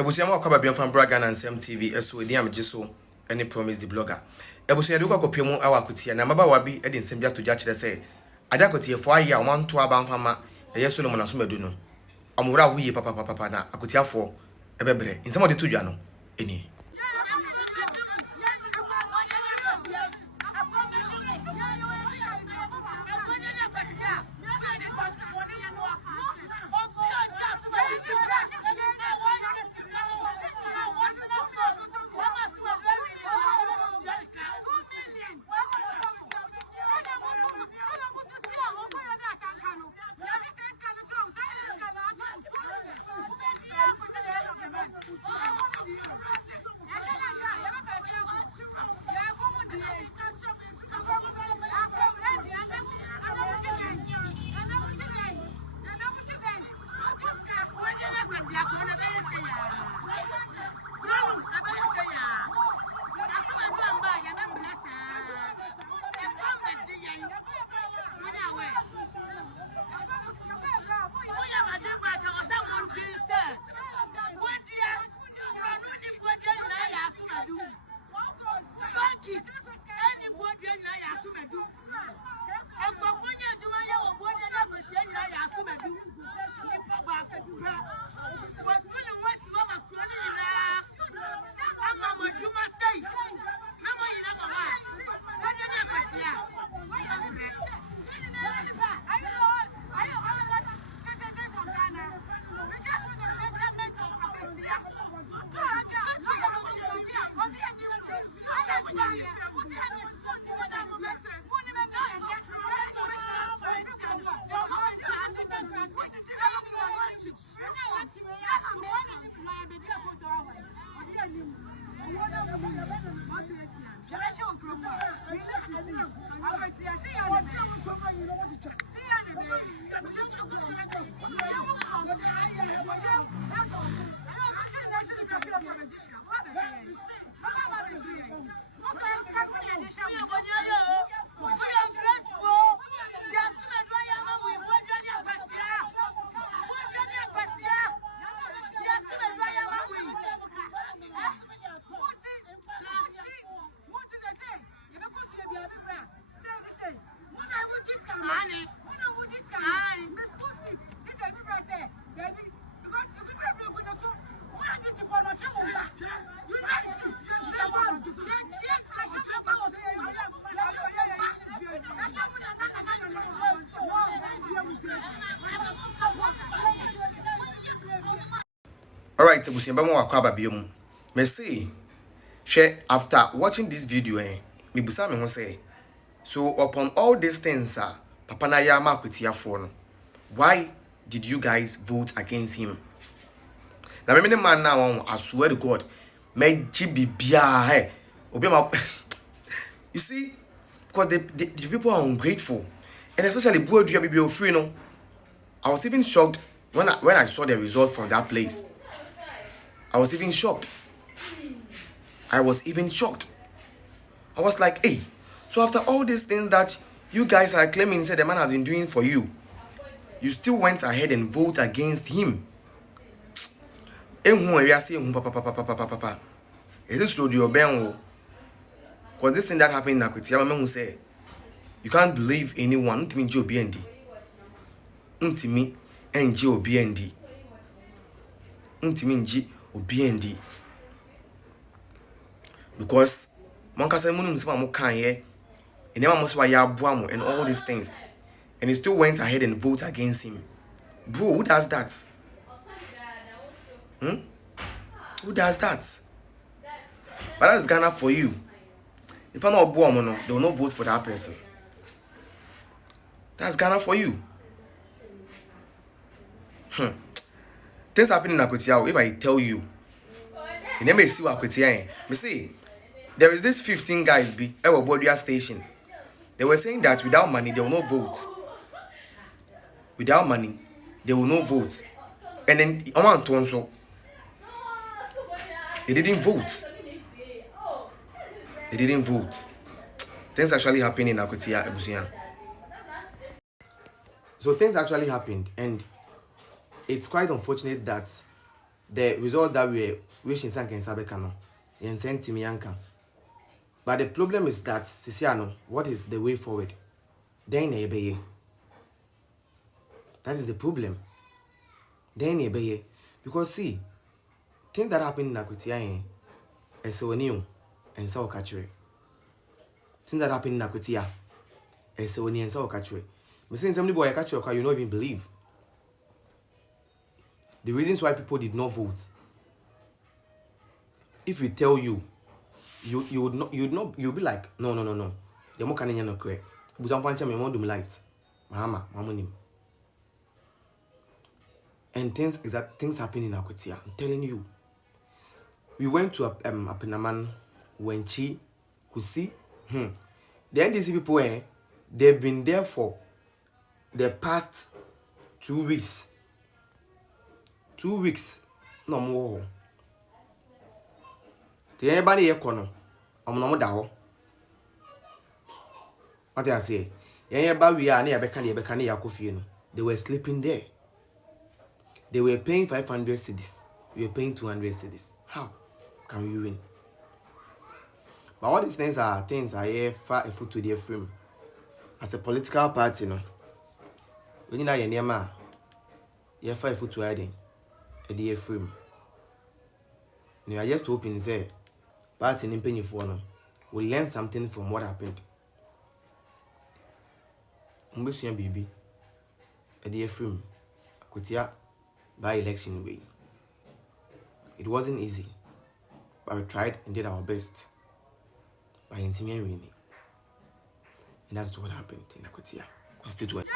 Ebusiamo akwa babia from Braga and Sam TV eso edi amjeso any promise the blogger. Ebusia de kokopia mu awa Akwatia na maba wabi edi nsem bia to gya kire se ada Akwatia fo aye a omanto aba mfama eye Solomon asomadu no. Omura wuye papa na Akwatia fo ebebre. Nsem odi to gya no eni. Alright, ebusiamba mo akwa babia mu. Me say, share after watching this video me busa me ho say. So upon all these things papa na ya ma Akwatia for no. Why did you guys vote against him? Na me man now I swear to God, me bibia obi ma you see, because the people are ungrateful, and especially Buodua Bibio free no. I was even shocked when I saw the results from that place. I was even shocked. I was like, hey, so after all these things that you guys are claiming said the man has been doing for you, you still went ahead and vote against him. Papa. Is this studio ben? Because this thing that happened in Akwatia, my mom say, you can't believe anyone. Untimi Joe BND. Untimi NG BND. Untimi NG BND. Because Monkasa Munum Sama Kanye, and never must why and all these things. And he still went ahead and voted against him. Bro, who does that? Who does that? But that's Ghana for you. If I'm not born, they will not vote for that person. That's Ghana for you. Things happen in Akwatia. If I tell you, you never see what Akwatia. Me say, there is this 15 guys be at Owuo station. They were saying that without money they will not vote. Without money, they will not vote. And then Oman they didn't vote. They didn't vote. Things actually happened in Akwatia, Ebusia. So things actually happened, and it's quite unfortunate that the results that we wishing Sanka and Sabekano, and sent to me Yanka. But the problem is that, Sisiano, what is the way forward? Then ebeye. That is the problem. Then ebeye. Because see, things that happen in Akwatia and so new and so catch it. Things that happen in Akwatia and so new and so catch it. But since somebody boy catch your car, you don't even believe. The reasons why people did not vote. If we tell you, you would not, you'll be like, no. The more can no correct. But I'm finding my mom light. Mama, and things happen in Akwatia. I'm telling you. We went to a Penaman when who see the NDC people they've been there for the past 2 weeks. 2 weeks, no more. The anybody here corner, I'm no more. What I say? We are near Bekani Yakofino. They were sleeping there. They were paying 500 cedis. We were paying 200 cedis. How can we win? But all these things are here far a foot to their frame. As a political party, when you know your name, you're 5 foot to hiding a dear frame. You are just hoping, say, party in penny for no. We'll learn something from what happened. Mbusua baby, a dear frame, Akwatia by election way. It wasn't easy, but we tried and did our best by intimate winning. And that's what happened in Akwatia. Constituent.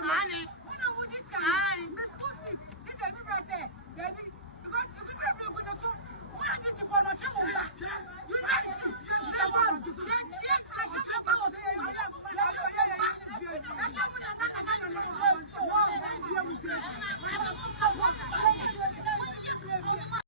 Money.